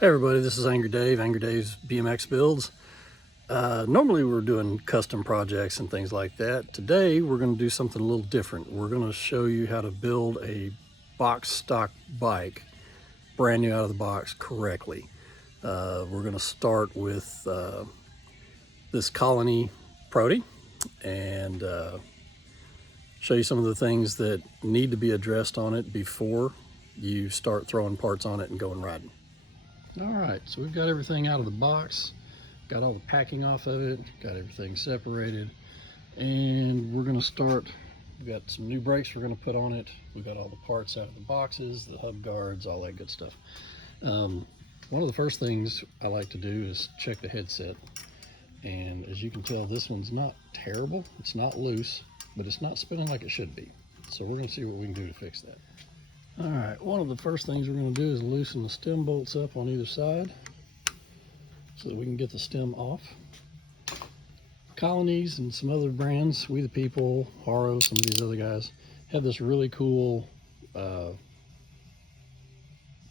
Hey everybody, this is Angry Dave, Angry Dave's BMX Builds. Normally we're doing custom projects and things like that. Today we're going to do something a little different. We're going to show you how to build a box stock bike, brand new out of the box, correctly. We're going to start with this Colony Proti and show you some of the things that need to be addressed on it before you start throwing parts on it and going riding. All right, so we've got everything out of the box, got all the packing off of it, got everything separated, and we're gonna start. We've got some new brakes we're gonna put on it. We've got all the parts out of the boxes, the hub guards, all that good stuff. One of the first things I like to do is check the headset. And as you can tell, this one's not terrible. It's not loose, but it's not spinning like it should be. So we're gonna see what we can do to fix that. All right, one of the first things we're going to do is loosen the stem bolts up on either side so that we can get the stem off. Colonies and some other brands, We the People, Haro, some of these other guys, have this really cool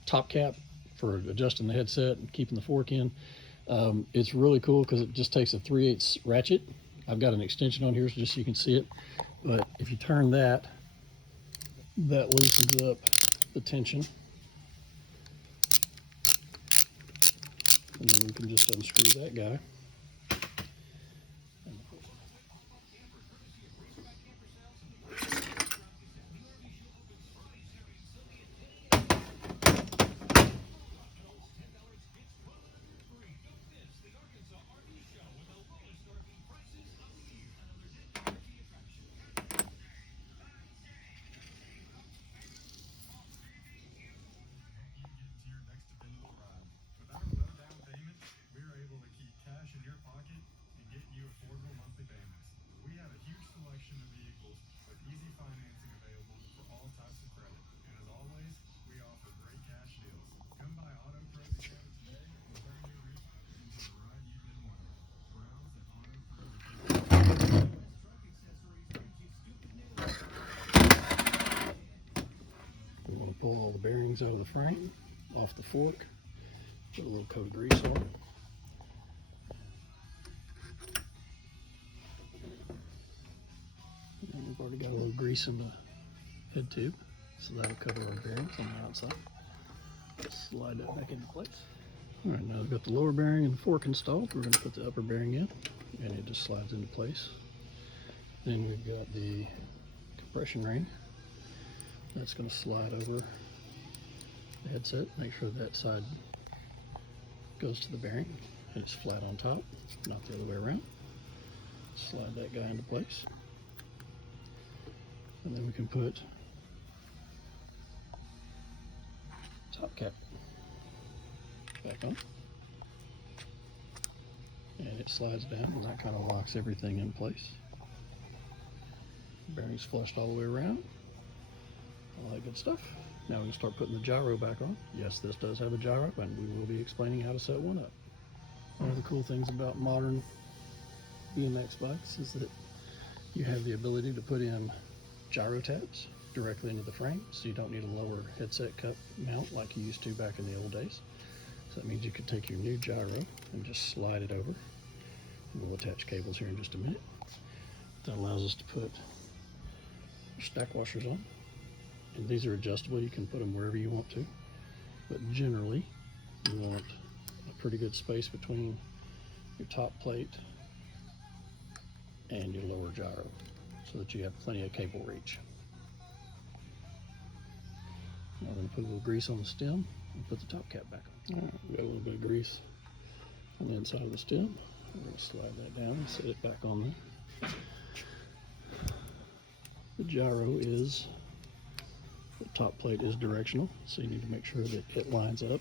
top cap for adjusting the headset and keeping the fork in. It's really cool because it just takes a 3/8 ratchet. I've got an extension on here just so you can see it. But if you turn that loosens up the tension. And then we can just unscrew that guy. We want to pull all the bearings out of the frame, off the fork, put a little coat of grease on it. And we've already got a little grease in the head tube, so that'll cover our bearings on the outside. Let's slide that back into place. All right, now we've got the lower bearing and the fork installed. We're going to put the upper bearing in, and it just slides into place. Then we've got the compression ring. That's going to slide over the headset. Make sure that side goes to the bearing and it's flat on top, not the other way around. Slide that guy into place. And then we can put top cap back on. And it slides down and that kind of locks everything in place. Bearings flushed all the way around. All that good stuff. Now we can start putting the gyro back on. Yes, this does have a gyro, and we will be explaining how to set one up. One of the cool things about modern BMX bikes is that you have the ability to put in gyro tabs directly into the frame, so you don't need a lower headset cup mount like you used to back in the old days. So that means you could take your new gyro and just slide it over. We'll attach cables here in just a minute. That allows us to put stack washers on. And these are adjustable. You can put them wherever you want to. But generally, you want a pretty good space between your top plate and your lower gyro so that you have plenty of cable reach. Now we're going to put a little grease on the stem and put the top cap back on. All right, we've got a little bit of grease on the inside of the stem. We're going to slide that down and set it back on there. The gyro is, the top plate is directional, so you need to make sure that it lines up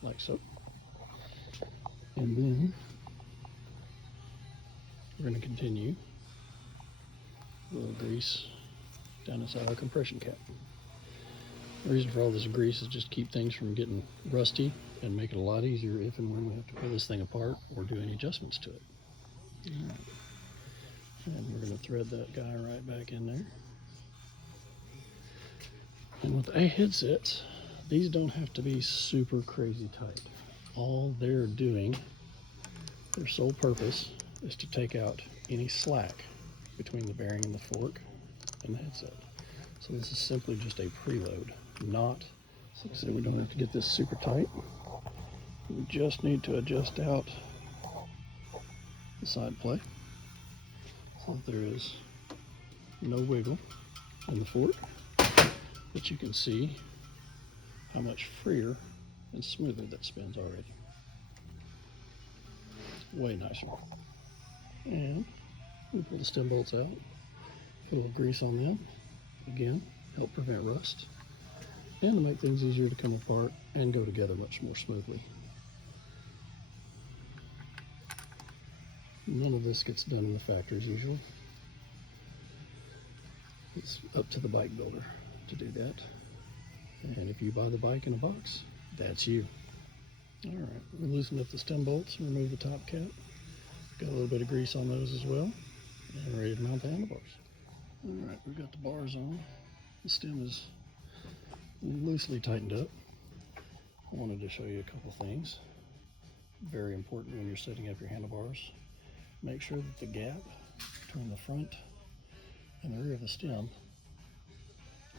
like so. And then we're going to continue a little grease down inside our compression cap. The reason for all this grease is just to keep things from getting rusty and make it a lot easier if and when we have to pull this thing apart or do any adjustments to it. All right. And we're going to thread that guy right back in there. And with the headsets, These don't have to be super crazy tight. All they're doing, their sole purpose, is to take out any slack between the bearing and the fork and the headset. So this is simply just a preload, not, so like I said, we don't have to get this super tight. We just need to adjust out the side play so that there is no wiggle in the fork, but you can see how much freer and smoother that spins already. Way nicer. And we pull the stem bolts out, put a little grease on them, again, help prevent rust, and to make things easier to come apart and go together much more smoothly. None of this gets done in the factories usually. It's up to the bike builder to do that. And if you buy the bike in a box, that's you. All right, we loosen up the stem bolts, remove the top cap. Got a little bit of grease on those as well, and ready to mount the handlebars. All right, we've got the bars on. The stem is loosely tightened up. I wanted to show you a couple things. Very important when you're setting up your handlebars. Make sure that the gap between the front and the rear of the stem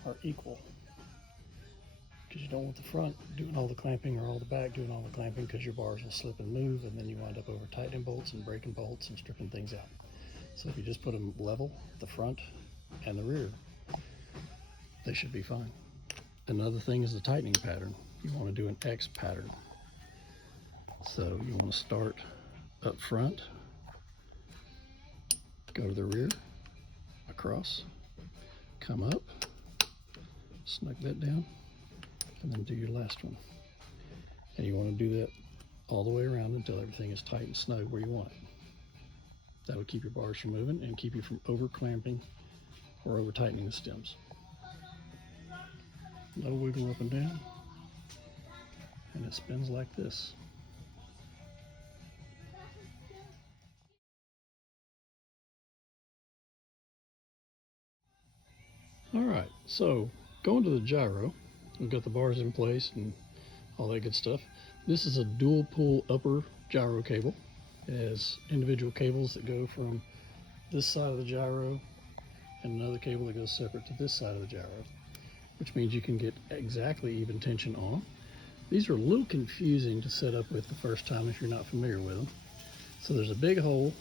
are equal, because you don't want the front doing all the clamping or all the back doing all the clamping, because your bars will slip and move, and then you wind up over tightening bolts and breaking bolts and stripping things out. So if you just put them level, the front and the rear, they should be fine. Another thing is the tightening pattern. You want to do an X pattern. So you want to start up front, go to the rear, across, come up, snug that down, and then do your last one. And you want to do that all the way around until everything is tight and snug where you want it. That will keep your bars from moving and keep you from over clamping or over tightening the stems. No wiggle up and down, and it spins like this. All right, so going to the gyro, we've got the bars in place and all that good stuff. This is a dual pull upper gyro cable. It has individual cables that go from this side of the gyro and another cable that goes separate to this side of the gyro, which means you can get exactly even tension on. These are a little confusing to set up with the first time if you're not familiar with them. So there's a big hole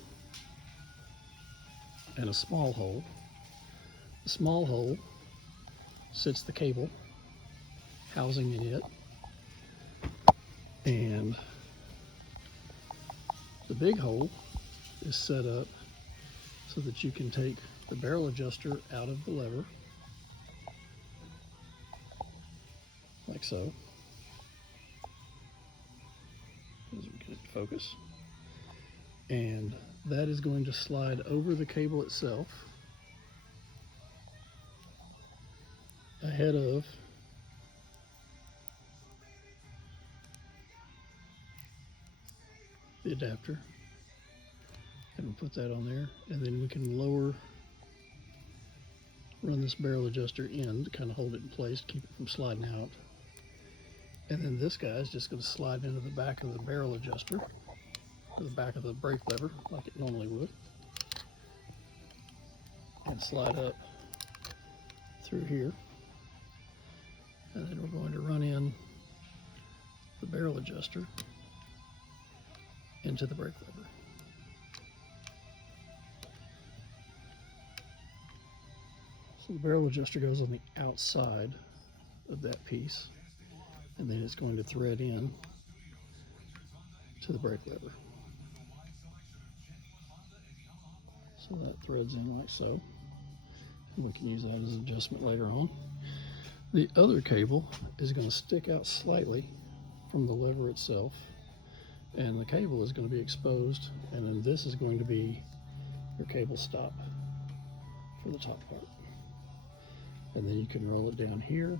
and a small hole. The small hole sits the cable housing in it, and the big hole is set up so that you can take the barrel adjuster out of the lever, like so. As we get it to focus. And that is going to slide over the cable itself ahead of the adapter, and we'll put that on there, and then we can run this barrel adjuster in to kind of hold it in place, keep it from sliding out. And then this guy is just going to slide into the back of the barrel adjuster, or the back of the brake lever like it normally would, and slide up through here. And then we're going to run in the barrel adjuster into the brake lever. So the barrel adjuster goes on the outside of that piece, and then it's going to thread in to the brake lever. So that threads in like so, and we can use that as an adjustment later on. The other cable is going to stick out slightly from the lever itself, and the cable is going to be exposed, and then this is going to be your cable stop for the top part. And then you can roll it down here,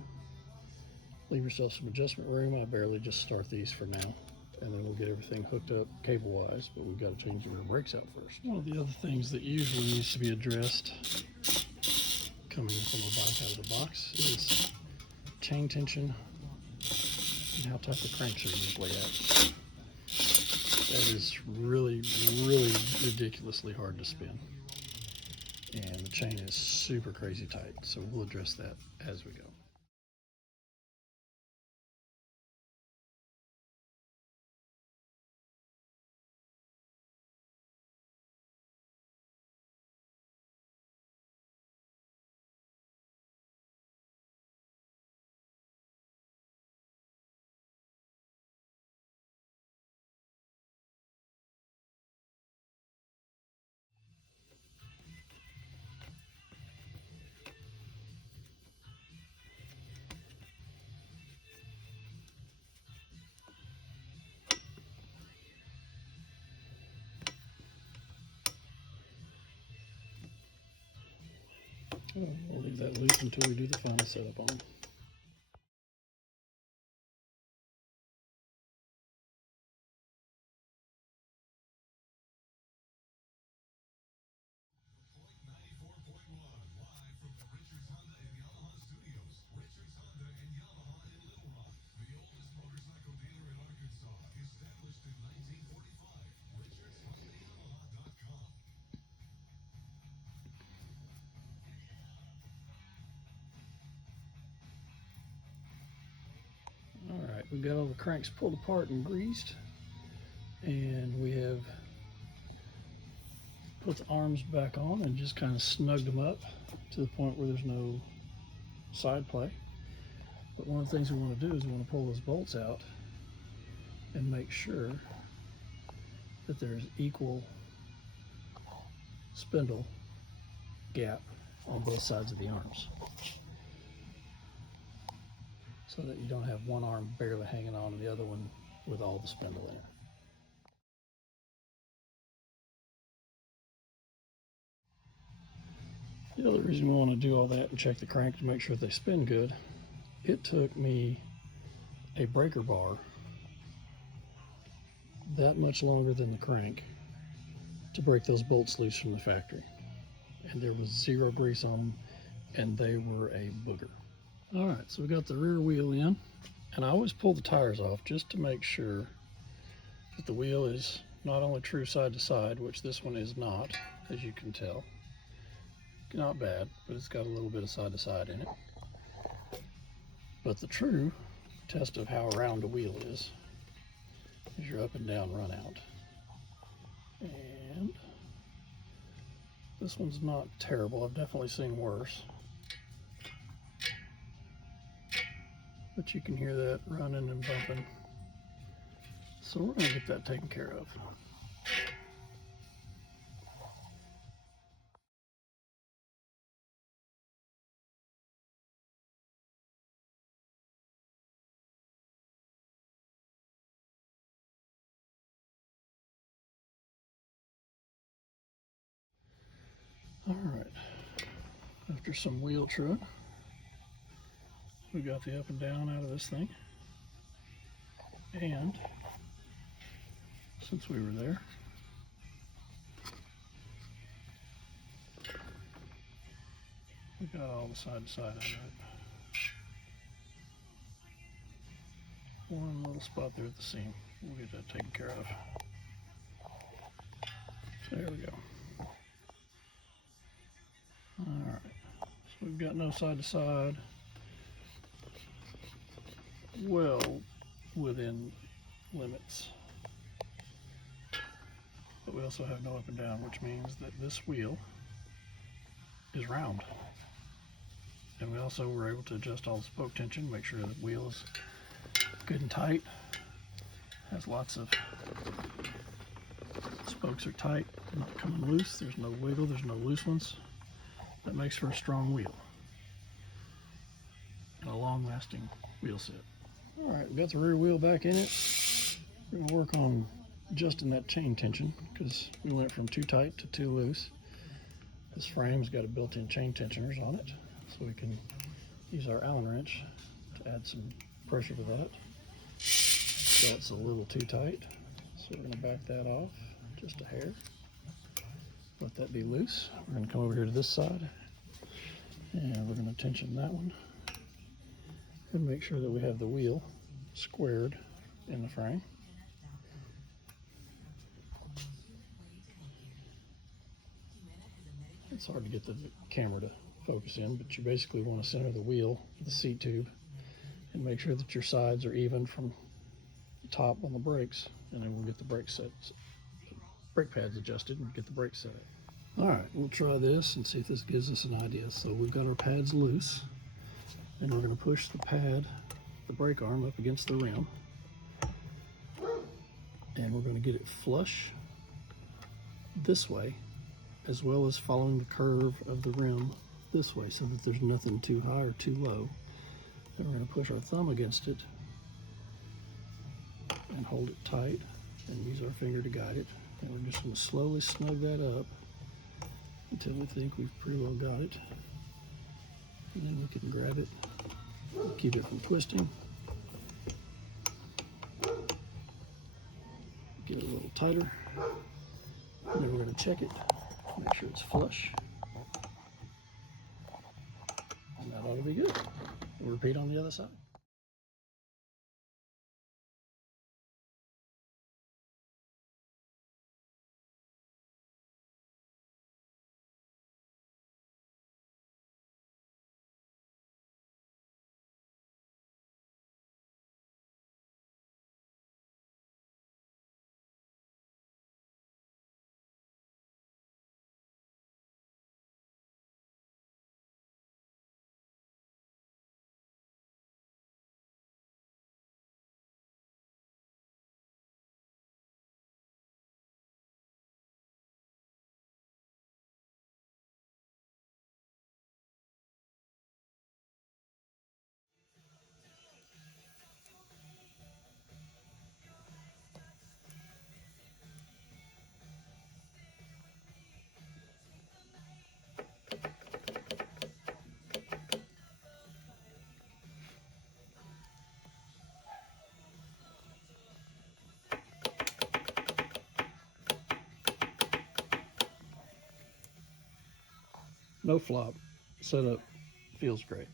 leave yourself some adjustment room. I barely just start these for now, and then we'll get everything hooked up cable wise, but we've got to change the rear brakes out first. One of the other things that usually needs to be addressed coming from a bike out of the box is chain tension and how tight the cranks are usually at. That is really, really ridiculously hard to spin. And the chain is super crazy tight, so we'll address that as we go. We'll leave that loose until we do the final setup on them. Alright, we've got all the cranks pulled apart and greased, and we have put the arms back on and just kind of snugged them up to the point where there's no side play. But one of the things we want to do is we want to pull those bolts out and make sure that there's equal spindle gap on both sides of the arms, so that you don't have one arm barely hanging on and the other one with all the spindle in it. The other reason we want to do all that and check the crank to make sure they spin good, it took me a breaker bar that much longer than the crank to break those bolts loose from the factory. And there was zero grease on them, and they were a booger. All right, so we got the rear wheel in, and I always pull the tires off just to make sure that the wheel is not only true side to side, which this one is not, as you can tell. Not bad, but it's got a little bit of side to side in it. But the true test of how round a wheel is your up and down run out. And this one's not terrible. I've definitely seen worse. But you can hear that running and bumping. So we're going to get that taken care of. All right, after some wheel truing, we got the up and down out of this thing. And since we were there, we got all the side to side out of it. One little spot there at the seam. We'll get that taken care of. There we go. Alright, so we've got no side to side. Well within limits. But we also have no up and down, which means that this wheel is round. And we also were able to adjust all the spoke tension, make sure the wheel is good and tight. Has lots of spokes are tight, not coming loose. There's no wiggle, there's no loose ones. That makes for a strong wheel and a long-lasting wheel set. All right, we got the rear wheel back in it. We're gonna work on adjusting that chain tension because we went from too tight to too loose. This frame's got a built-in chain tensioners on it, so we can use our Allen wrench to add some pressure to that. That's a little too tight, so we're gonna back that off just a hair. Let that be loose. We're going to come over here to this side and we're going to tension that one and make sure that we have the wheel squared in the frame. It's hard to get the camera to focus in, but you basically want to center the wheel of the seat tube and make sure that your sides are even from the top on the brakes, and then we'll get the brake pads adjusted and get the brakes set up. All right, we'll try this and see if this gives us an idea. So we've got our pads loose, and we're going to push the pad, the brake arm, up against the rim, and we're going to get it flush this way, as well as following the curve of the rim this way, so that there's nothing too high or too low. Then we're going to push our thumb against it and hold it tight and use our finger to guide it. And we're just going to slowly snug that up until we think we've pretty well got it. And then we can grab it, keep it from twisting. Get it a little tighter. And then we're going to check it, make sure it's flush. And that ought to be good. We'll repeat on the other side. No flop. Setup feels great.